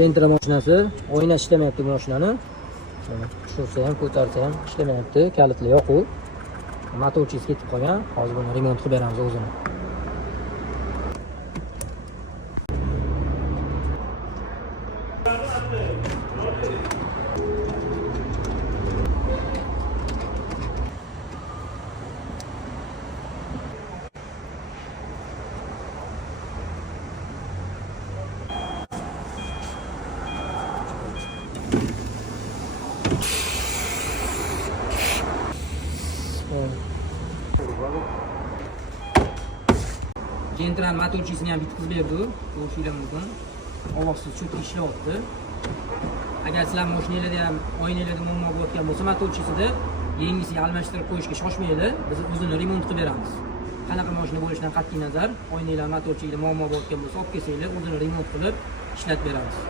Gentra mashinasi o'ynash ishlamayapti bu mashinani. Tushirsa ham, ko'tarsa ham ishlamayapti. Kalitli yo'q u. Motorchisi ketib qolgan. Hozir buni remont qilib beramiz o'zini. Gentrani motorchisini ham bitkazib berdi. Ko'rishingiz mumkin. Ovoqsiz cho'tki ishlayapti. Agar sizlar mashinanglarda ham oynalarda muammo bo'layotgan bo'lsa, motorchisida yengisiga almashtirib qo'yishga shoshmanglar. Biz o'zini remont qilib beramiz. Qanaqa mashina bo'lishidan qat'iy nazar, oynalar, motorchilar muammo bo'layotgan bo'lsa, olib kelsanglar, o'zini remont qilib ishlatib beramiz.